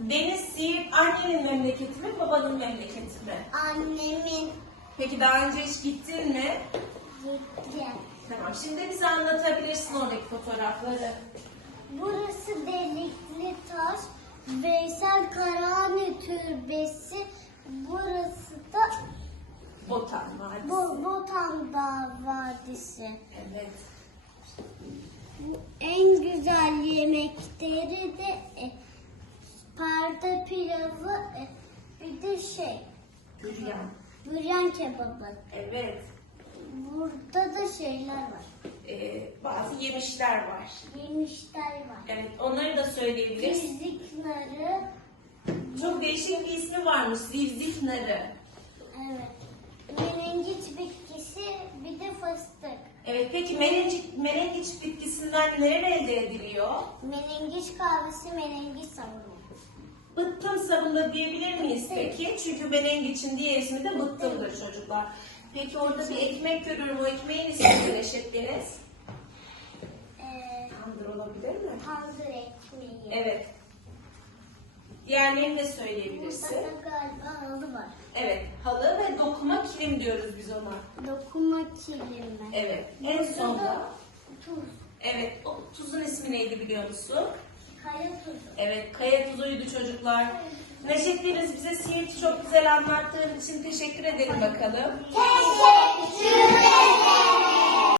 Deniz Siirt annenin memleketi mi, babanın memleketi mi? Annemin Peki daha önce hiç gittin mi? gitti. Tamam. Şimdi bize anlatabilirsin oradaki fotoğrafları. Burası Delikli Taş, Veysel Karahane Türbesi. Burası da Botan Vadisi. Bu Botan Dağ Vadisi. Evet. En güzel yemekleri de e, perde pilavı, e, bir de şey, Büryan. büryan kebabı. Evet. Burada da şeyler var. Ee, bazı yemişler var. Yemişler var. Evet. Onları da söyleyebilirsin. Yüzükleri, Çok değişik bir ismi varmış. Zivzik narı. evet. Menengiç bitkisi, bir de fıstık. Evet. Peki menengiç, menengiç bitkisinden neler elde ediliyor? Menengiç kahvesi, menengiç sabunu. Sabunu diyebilir miyiz peki? Çünkü menengiçin diğer ismi de bıttımdır çocuklar. Peki orada bir ekmek görüyorum. O ekmeğin ismi ne Neşet Deniz? Ee, Tandır olabilir mi? tandır ekmeği. Evet. Diğerlerini de Burada söyleyebilirsin. da galiba halı var. Evet. Halı ve dokuma kilim diyoruz biz ona. Dokuma kilimi. Evet. En Burada sonda. da tuz. Evet. O tuzun ismi neydi biliyor musun? Kaya tuzu. Evet. Kaya tuzuydu çocuklar. Neşet Deniz bize Siirt'i çok güzel anlattığın için teşekkür ederim bakalım. Teşekkür.